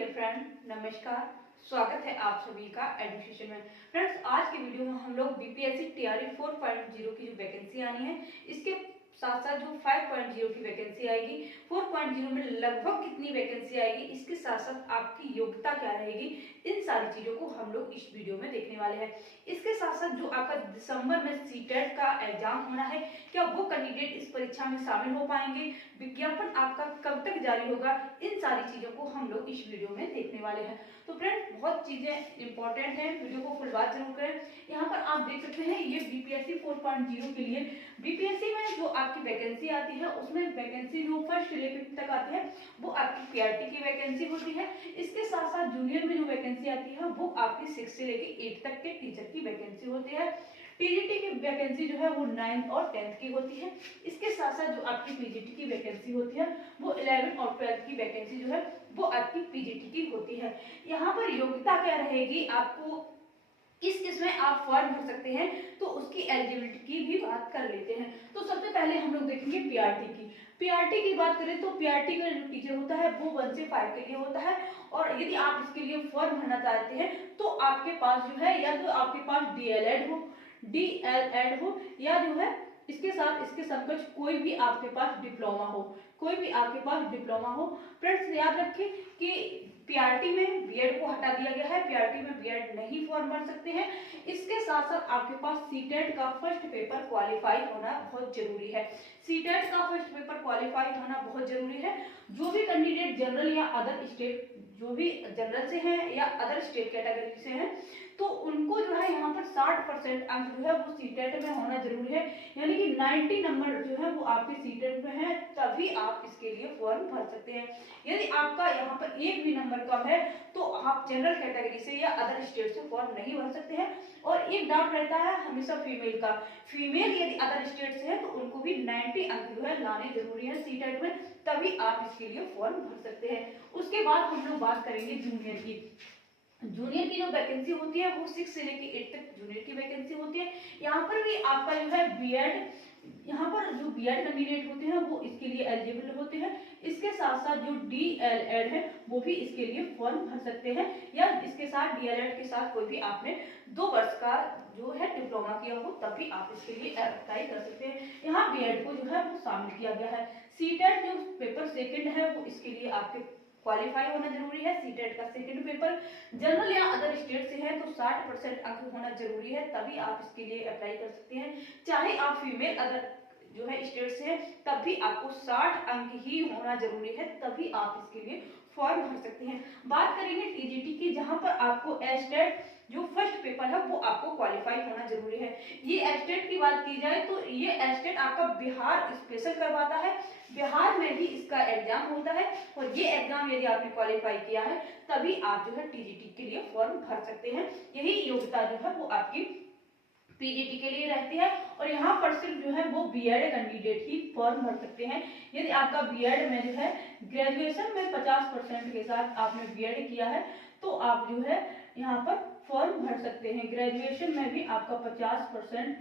Dear friend, नमस्कार। स्वागत है आप सभी का एडमिशन में। फ्रेंड्स, आज के वीडियो में हम लोग बीपीएससी टीआरई 4.0 की जो वैकेंसी आनी है, इसके साथ साथ जो 5.0 की वैकेंसी आएगी, 4.0 में लगभग कितनी वैकेंसी आएगी, इसके साथ साथ आपकी योग्यता क्या रहेगी, इन सारी चीजों को हम लोग इस वीडियो में देखने वाले हैं। इसके साथ साथ जो आपका दिसंबर में सीटेट का एग्जाम होना है, क्या वो कैंडिडेट इस परीक्षा में शामिल हो पाएंगे, विज्ञापन आपका कब तक जारी होगा, इन सारी चीजों को हम लोग इस वीडियो में देखने वाले हैं। तो फ्रेंड, बहुत चीजें इंपॉर्टेंट हैं, वीडियो को फुल वॉच जरूर करें। यहाँ पर आप देख सकते हैं, ये बीपीएससी 4.0 के लिए बीपीएससी में जो आपकी वैकेंसी आती है, उसमें वैकेंसी जो फर्स्ट से लेकर तक आती है वो आपकी पीआरटी की वैकेंसी होती है। इसके साथ साथ जूनियर में जो वैकेंसी आती है वो आपकी 6 से लेकर 8 तक के टीचर की वैकेंसी होती है। टीजीटी की वैकेंसी जो है वो 9th और 10th की होती है। इसके साथ साथ जो आपकी पीजीटी की वैकेंसी होती है वो 11th और 12th की वैकेंसी जो है वो आपकी पीजीटी की होती है। यहाँ पर योग्यता क्या रहेगी, आपको किस में आप फॉर्म भर सकते हैं, तो उसकी एलिजिबिलिटी की भी बात कर लेते हैं। तो सबसे पहले हम लोग देखेंगे पीआरटी की। पीआरटी की बात करें तो पीआरटी का जो टीचर होता है वो 1 से 5 के लिए होता है। और यदि आप इसके लिए फॉर्म भरना चाहते हैं तो आपके पास जो है, या तो आपके पास डीएलएड हो या जो है इसके साथ इसके समकक्ष कोई भी आपके पास डिप्लोमा हो, फ्रेंड्स याद रखें कि पीआरटी में बीएड को हटा दिया गया है, पीआरटी में बीएड नहीं फॉर्म भर सकते हैं। इसके साथ साथ आपके पास सीटेट का फर्स्ट पेपर क्वालिफाई होना बहुत जरूरी है। सीटेट का फर्स्ट पेपर क्वालिफाई होना बहुत जरूरी है। जो भी कैंडिडेट जनरल या अदर स्टेट, जो भी जनरल से हैं या अदर स्टेट कैटेगरी से हैं, तो उनको जो है यहाँ पर 60% अंक जो है वो सीटेट में होना जरूरी है। यानी कि 90 नंबर जो है वो आपके सीटेट में है, तभी आप इसके लिए फॉर्म भर सकते हैं। यदि आपका यहाँ पर एक भी नंबर कम है तो आप जनरल कैटेगरी से या अदर स्टेट से फॉर्म नहीं भर सकते हैं। और एक डाउट रहता है हमेशा फीमेल का, फीमेल यदि अदर स्टेट से है तो उनको भी 90 अंक जो है लाने जरूरी है सीटेट में, तभी आप इसके लिए फॉर्म भर सकते हैं। उसके बाद हम लोग बात करेंगे जूनियर की। जूनियर की जो वैकेंसी होती है वो 6 से लेकर 8 तक जूनियर की वैकेंसी होती है। यहाँ पर भी आपका जो है बीएड, यहाँ पर जो बीएड कैंडिडेट होते हैं वो इसके लिए एलिजिबल होते हैं। इसके साथ साथ जो डीएलएड है वो भी इसके लिए फॉर्म भर सकते हैं, या इसके साथ डीएलएड के साथ कोई भी आपने 2 वर्ष का जो है डिप्लोमा किया हो, तभी आप इसके लिए अप्लाई कर सकते हैं। यहाँ बीएड को जो है वो शामिल किया गया है। सीटेट जो पेपर सेकंड है वो इसके लिए आपके क्वालिफाई होना जरूरी है। सीटेट का सेकंड पेपर जनरल या अदर स्टेट से है तो 60% अंक होना जरूरी है, तभी आप इसके लिए अप्लाई कर सकते हैं। चाहे आप फीमेल अदर जो है स्टेट से है, तब भी आपको 60 अंक ही होना जरूरी है, तभी आप इसके लिए फॉर्म भर सकते हैं। बात करेंगे टीजीटी की, जहां पर आपको एस्टेट जो फर्स्ट पेपर है वो आपको क्वालिफाई होना जरूरी है। ये एस्टेट की बात की जाए तो ये एस्टेट आपका बिहार स्पेशल करवाता है, बिहार में ही इसका एग्जाम होता है। और ये एग्जाम यदि आपने क्वालिफाई किया है तभी आप जो है टीजीटी के लिए फॉर्म भर सकते हैं। यही योग्यता जो है वो आपकी पीजीटी के लिए रहती है। और यहाँ पर सिर्फ जो है वो बीएड कैंडिडेट ही फॉर्म भर सकते हैं। यदि आपका बीएड में जो है ग्रेजुएशन में 50% के साथ आपने बीएड किया है तो आप जो है यहाँ पर फॉर्म भर सकते हैं। ग्रेजुएशन में भी आपका 50%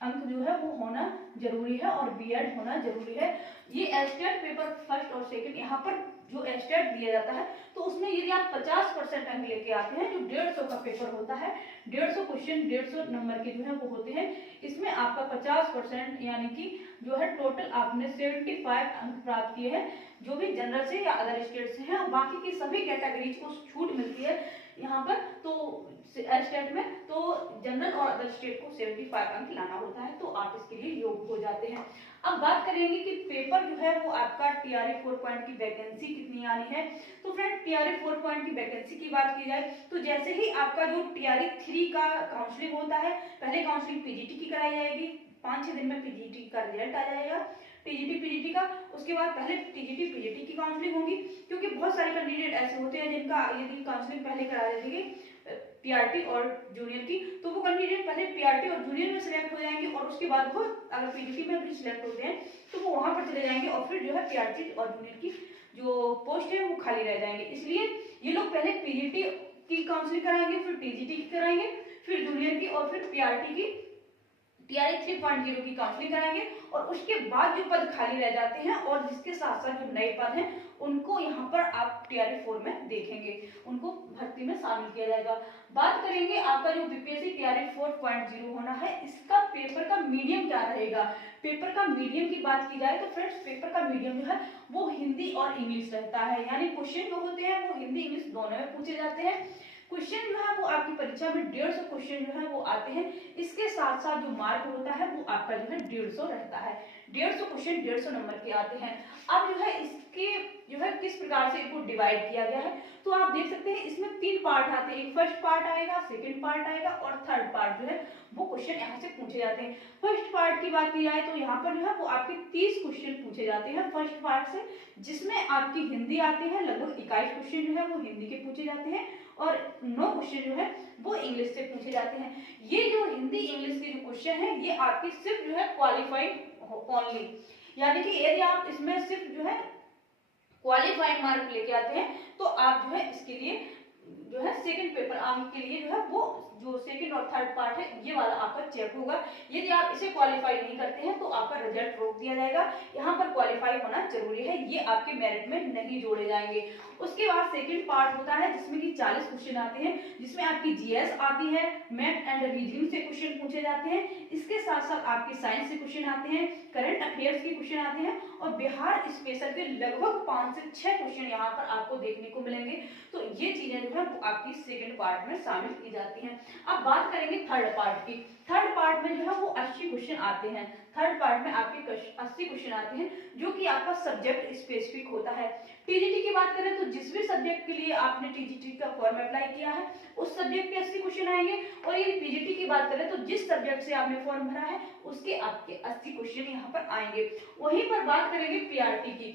अंक जो है वो होना जरूरी है और बीएड होना जरूरी है। ये एस्टेट पेपर फर्स्ट और सेकंड, यहाँ पर जो एस्टेट दिया जाता है तो उसमें यदि आप 50% अंक लेके आते हैं, जो 150 का पेपर होता है, 150 क्वेश्चन 150 नंबर के जो है वो होते हैं, इसमें आपका 50% यानी कि जो है टोटल आपने 75 अंक प्राप्त किए हैं, जो भी जनरल से या अदर स्टेट से हैं। और बाकी की सभी कैटेगरीज को छूट मिलती है यहाँ पर, तो स्टेट में तो जनरल और अदर स्टेट को 75 अंक लाना होता है, तो आप इसके लिए योग्य हो जाते हैं। अब बात करेंगे कि पेपर जो है वो आपका टीआरई 4 की वैकेंसी कितनी आनी है। तो फ्रेंड, टीआरई 4 की वैकेंसी की बात की जाए तो जैसे ही आपका जो टीआरई 3 का काउंसलिंग होता है, पहले काउंसलिंग पीजीटी की कराई जाएगी, 5-6 दिन में पीजीटी का रिजल्ट आ जाएगा, पीजीटी का। उसके बाद पहले पीजीटी की काउंसलिंग होगी, क्योंकि बहुत सारे कैंडिडेट ऐसे होते हैं जिनका यदि काउंसलिंग पहले करा देंगे पीआरटी और जूनियर की, तो वो कैंडिडेट पहले पीआरटी और जूनियर में सिलेक्ट हो जाएंगे, और उसके बाद वो अगर पीजीटी में भी सिलेक्ट होते हैं तो वो वहां पर चले जाएंगे, और फिर जो है पीआरटी और जूनियर की जो पोस्ट है वो खाली रह जाएंगे। इसलिए ये लोग पहले पीजीटी की काउंसलिंग कराएंगे, फिर टीजीटी की कराएंगे, फिर जूनियर की, और फिर पीआरटी की टीआरई 3.0 की काउंसलिंग कराएंगे और उसके बाद जो पद खाली रह जाते हैं और जिसके साथ साथ जो नए पद हैं उनको यहाँ पर आप टीआरई 4 में देखेंगे, उनको भर्ती में शामिल किया जाएगा। बात करेंगे आपका जो बीपीएससी टीआरई 4.0 होना है, इसका पेपर का मीडियम क्या रहेगा। पेपर का मीडियम की बात की जाए तो फ्रेंड्स पेपर का मीडियम जो है वो हिंदी और इंग्लिश रहता है, यानी क्वेश्चन जो होते हैं वो हिंदी इंग्लिश दोनों में पूछे जाते हैं। क्वेश्चन जो है वो आपकी परीक्षा में 150 क्वेश्चन जो है वो आते हैं। इसके साथ साथ जो मार्क होता है वो आपका जो है 150 रहता है। 150 क्वेश्चन 150 नंबर के आते हैं। अब जो है इसके जो है किस प्रकार से इनको डिवाइड किया गया है, तो आप देख सकते हैं इसमें 3 पार्ट आते हैं। एक फर्स्ट पार्ट आएगा, सेकंड पार्ट आएगा और थर्ड पार्ट जो है वो क्वेश्चन यहाँ से पूछे जाते हैं। फर्स्ट पार्ट की बात की जाए तो यहाँ पर जो है वो आपके 30 क्वेश्चन पूछे जाते हैं फर्स्ट पार्ट से, जिसमें आपकी हिंदी आती है, लगभग 21 क्वेश्चन जो है वो हिंदी के पूछे जाते हैं और 9 क्वेश्चन जो है वो इंग्लिश से पूछे जाते हैं। ये जो हिंदी इंग्लिश के जो क्वेश्चन है ये आपकी सिर्फ जो है क्वालिफाइड ओनली, यानी कि यदि आप इसमें सिर्फ जो है क्वालिफाइड मार्क लेके आते हैं तो आप जो है इसके लिए जो है सेकंड पेपर अंक के लिए जो है वो जो सेकंड और थर्ड पार्ट है ये वाला आपका चेक होगा। यदि आप इसे क्वालिफाई नहीं करते हैं तो आपका रिजल्ट रोक दिया जाएगा। यहाँ पर क्वालिफाई होना जरूरी है, ये आपके मेरिट में नहीं जोड़े जाएंगे। उसके बाद सेकंड पार्ट होता है जिसमें कि 40 क्वेश्चन आते हैं, जिसमें आपकी जीएस आती है, मैथ एंड रीजनिंग से क्वेश्चन पूछे जाते हैं। इसके साथ साथ आपके साइंस से क्वेश्चन आते हैं, करंट अफेयर्स के क्वेश्चन आते हैं और बिहार स्पेशल के लगभग 5 से 6 क्वेश्चन यहाँ पर आपको देखने को मिलेंगे। तो ये चीजें जो है वो आपकी सेकंड पार्ट में शामिल की जाती हैं। अब बात करेंगे थर्ड पार्ट की। थर्ड पार्ट में जो है वो 80 क्वेश्चन आते हैं। थर्ड पार्ट में आपके 80 क्वेश्चन आते हैं जो कि आपका सब्जेक्ट स्पेसिफिक होता है। टीजीटी की बात करें तो जिस भी सब्जेक्ट के लिए आपने टीजीटी का फॉर्म अप्लाई किया है उस सब्जेक्ट के 80 क्वेश्चन आएंगे, और यदि पीजीटी की बात करें तो जिस सब्जेक्ट से आपने फॉर्म भरा है उसके आपके 80 क्वेश्चन यहाँ पर आएंगे। वहीं पर बात करेंगे पीआरटी की।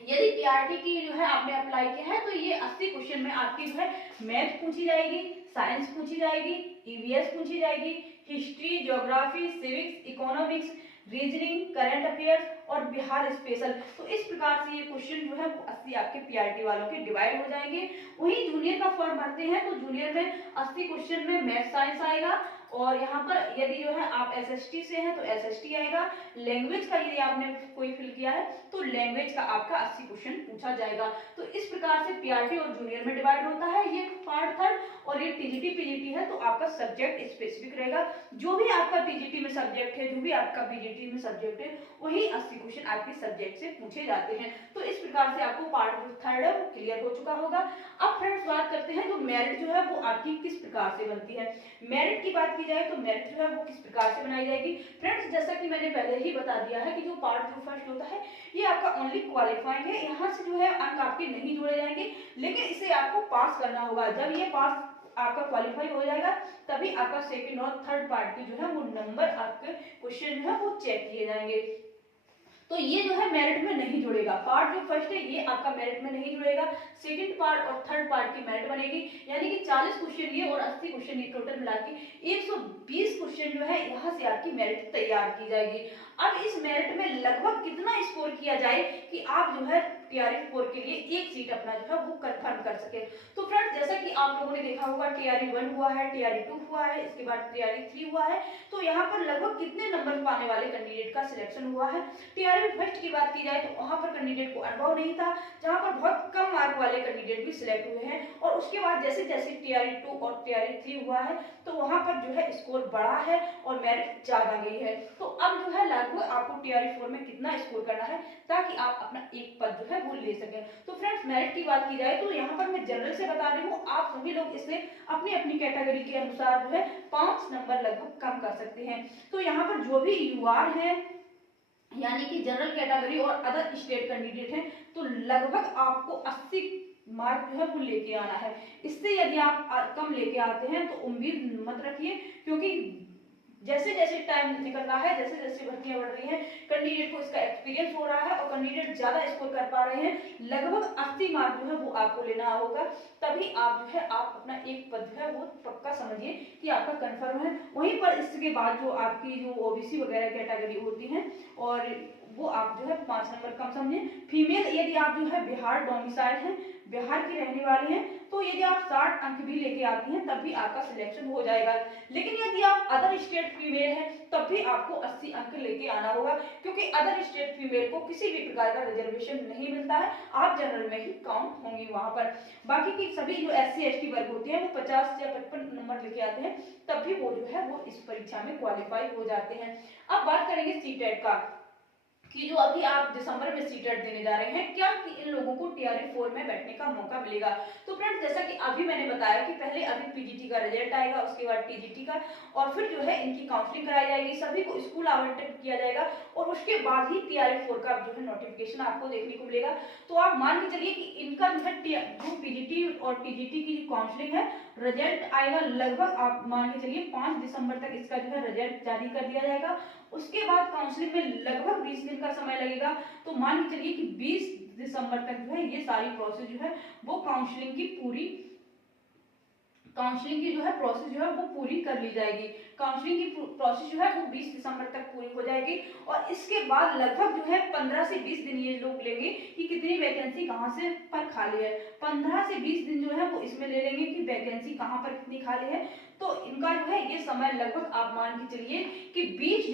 यदि पीआरटी की जो है आपने अप्लाई किया है तो ये 80 क्वेश्चन में आपकी जो है मैथ पूछी जाएगी, साइंस पूछी जाएगी, ईवीएस पूछी जाएगी, history, geography, civics, economics, reasoning, current affairs और बिहार स्पेशल। तो इस प्रकार से ये क्वेश्चन जो है वो 80 आपके पीआरटी वालों के डिवाइड हो जाएंगे। वहीं जूनियर का फॉर्म भरते हैं तो जूनियर में 80 क्वेश्चन में मैथ साइंस आएगा, और यहाँ पर यदि जो है आप एसएसटी से हैं तो एसएसटी आएगा। लैंग्वेज का यदि आपने कोई फिल किया है तो लैंग्वेज का आपका 80 क्वेश्चन पूछा जाएगा। तो इस प्रकार से पीआरटी और जूनियर में डिवाइड होता है ये पार्ट थर्ड, और ये टीजीटी पीजीटी है तो आपका सब्जेक्ट स्पेसिफिक रहेगा। जो भी आपका टीजीटी में सब्जेक्ट है, जो भी आपका पीजीटी में सब्जेक्ट है, वही 80 क्वेश्चन आपके सब्जेक्ट से पूछे जाते हैं। तो इस प्रकार से आपको पार्ट थर्ड है वो क्लियर हो चुका होगा। अब फ्रेंड्स बात करते हैं जो मेरिट जो है वो आपकी किस प्रकार से बनती है। मेरिट की बात की जाए तो मेरिट जो है वो किस प्रकार से बनाई जाएगी। फ्रेंड्स जैसा कि मैंने पहले ही बता दिया है कि जो पार्ट जो फर्स्ट होता है ये आपका ओनली क्वालिफाइंग है, यहाँ से जो है अंक आपके नहीं जोड़े जाएंगे, लेकिन इसे आपको पास करना होगा। जब ये पास आपका क्वालिफाई हो जाएगा तभी आपका सेकंड और थर्ड पार्ट की जो है वो नंबर आपके क्वेश्चन जो है वो चेक किए जाएंगे। तो ये जो है मेरिट में नहीं जुड़ेगा। पार्ट जो फर्स्ट है ये आपका मेरिट में नहीं जुड़ेगा। सेकंड पार्ट और थर्ड पार्ट की मेरिट बनेगी, यानी कि 40 क्वेश्चन ये और 80 क्वेश्चन ये टोटल मिला के 120 क्वेश्चन जो है यहाँ से आपकी मेरिट तैयार की जाएगी। अब इस मेरिट में लगभग कितना स्कोर किया जाए कि आप जो है टीआरई 4 के लिए एक सीट अपना जो है वो कंफर्म कर सके। तो फ्रेंड्स जैसा कि आप लोगों ने देखा होगा टीआरई 1 हुआ है, टीआरई 2 हुआ है, इसके बाद टीआरई 3 हुआ है। तो यहाँ पर लगभग कितने नंबर पाने वाले कैंडिडेट का सिलेक्शन हुआ है। टीआरई फर्स्ट की बात की जाए तो वहां पर कैंडिडेट को अनुभव नहीं था, जहां पर बहुत कम मार्क वाले कैंडिडेट भी सिलेक्ट हुए हैं, और उसके बाद जैसे जैसे टीआरई 2 और टीआरई 3 हुआ है तो वहां पर जो है स्कोर बढ़ा है और मेरिट ज्यादा गई है। तो अब जो है लगभग आपको टीआरई 4 में कितना स्कोर करना है ताकि आप अपना एक पद जो है वो ले सकें। तो फ्रेंड्स मेरिट की बात की जाए तो यहाँ पर मैं जनरल से बता रही हूँ, आप सभी लोग इसे अपनी अपनी कैटेगरी के अनुसार जो है 5 नंबर लगभग कम कर सकते हैं। तो यहाँ पर जो भी यूआर है यानी कि जनरल कैटेगरी और अदर स्टेट कैंडिडेट हैं तो लगभग आपको 80 मार्क जो है वो लेके आना है। इससे यदि आप कम लेके आते हैं तो उम्मीद मत रखिए, क्योंकि जैसे जैसे टाइम निकल रहा है, जैसे जैसे भर्तियां बढ़ रही हैं, कैंडिडेट को इसका एक्सपीरियंस हो रहा है और कैंडिडेट ज्यादा स्कोर कर पा रहे हैं। लगभग 80 मार्क जो है वो आपको लेना होगा, तभी आप जो है आप अपना एक पद जो है वो पक्का समझिए कि आपका कंफर्म है। वहीं पर इसके बाद जो आपकी जो ओबीसी वगैरह कैटेगरी होती है और वो आप जो है 5 नंबर कम समझे। फीमेल यदि आप जो है बिहार डोमिसाइल हैं, बिहार की रहने वाले हैं, तो यदि आप 60 अंक भी लेके आती हैं तब भी आपका सिलेक्शन हो जाएगा। लेकिन यदि आप अदर स्टेट फीमेल हैं तब भी आपको 80 अंक लेके आना होगा, क्योंकि अदर स्टेट फीमेल को किसी भी प्रकार का रिजर्वेशन नहीं मिलता है, आप जनरल में ही काउंट होंगी वहां पर। बाकी की सभी जो SC ST वर्ग होते हैं वो 50 या 55 नंबर लेके आते हैं, तब भी वो जो है वो इस परीक्षा में क्वालिफाई हो जाते हैं। अब बात करेंगे सीटेट का, कि जो अभी आप दिसंबर में सीटेट देने जा रहे हैं, क्या कि इन लोगों को TRE 4 में बैठने का मौका मिलेगा। तो फ्रेंड्स, जैसा कि अभी मैंने बताया कि पहले अभी PGT का रिजल्ट आएगा, उसके बाद TGT का, और फिर जो है इनकी काउंसलिंग कराई जाएगी, सभी को स्कूल आवंटित किया जाएगा, और उसके बाद ही TRE 4 का जो है नोटिफिकेशन आपको देखने को मिलेगा। तो आप मान के चलिए कि इनका जो है जो PGT और TGT की काउंसलिंग है, रिजल्ट आएगा लगभग, आप मान के चलिए 5 दिसंबर तक इसका जो है रिजल्ट जारी कर दिया जाएगा। उसके बाद काउंसलिंग में लगभग 20 दिन का समय लगेगा। तो मान के चलिए कि 20 दिसंबर तक जो है ये सारी प्रोसेस जो है वो काउंसलिंग की जो है प्रोसेस जो है वो पूरी कर ली जाएगी। काउंसलिंग की प्रोसेस जो है वो 20 दिसंबर तक पूरी हो जाएगी, और इसके बाद लगभग जो है 15 से 20 दिन ये लोग लेंगे कि कितनी वैकेंसी कहाँ से पर खाली है। 15 से 20 दिन जो है वो इसमें ले लेंगे कि वैकेंसी कहाँ पर कितनी खाली है। तो इनका जो है ये समय लगभग आप मान के चलिए कि 20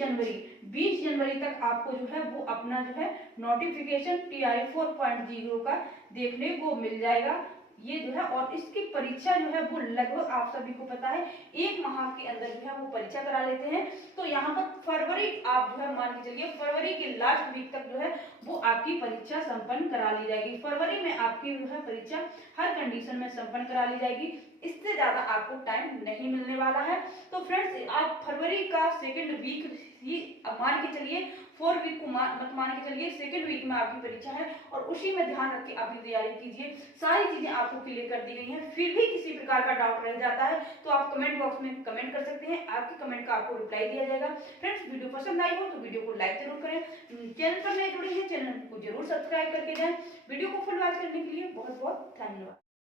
जनवरी तक आपको जो है वो अपना जो है नोटिफिकेशन TRE 4.0 का देखने को मिल जाएगा। ये जो है, और इसकी परीक्षा जो है वो लगभग आप सभी को पता है 1 माह के अंदर जो है वो परीक्षा करा लेते हैं। तो यहाँ पर फरवरी, आप जो है मान के चलिए फरवरी के लास्ट वीक तक जो है वो आपकी परीक्षा संपन्न करा ली जाएगी। फरवरी में आपकी जो है परीक्षा हर कंडीशन में संपन्न करा ली जाएगी, इससे ज्यादा आपको टाइम नहीं मिलने वाला है। तो फ्रेंड्स, आप फरवरी का सेकेंड वीक ही मान के चलिए, 4 वीक को मत मान के चलिए, सेकेंड वीक में आपकी परीक्षा है, और उसी में ध्यान रख के अपनी तैयारी कीजिए। सारी चीजें आपको क्लियर कर दी गई हैं। फिर भी किसी प्रकार का डाउट रह जाता है तो आप कमेंट बॉक्स में कमेंट कर सकते हैं, आपके कमेंट का आपको रिप्लाई दिया जाएगा। फ्रेंड्स, वीडियो पसंद आई हो तो वीडियो को लाइक जरूर करें, चैनल पर नए जुड़े हैं चैनल को जरूर सब्सक्राइब करके जाएं। वीडियो को फुल वॉच करने के लिए बहुत बहुत धन्यवाद।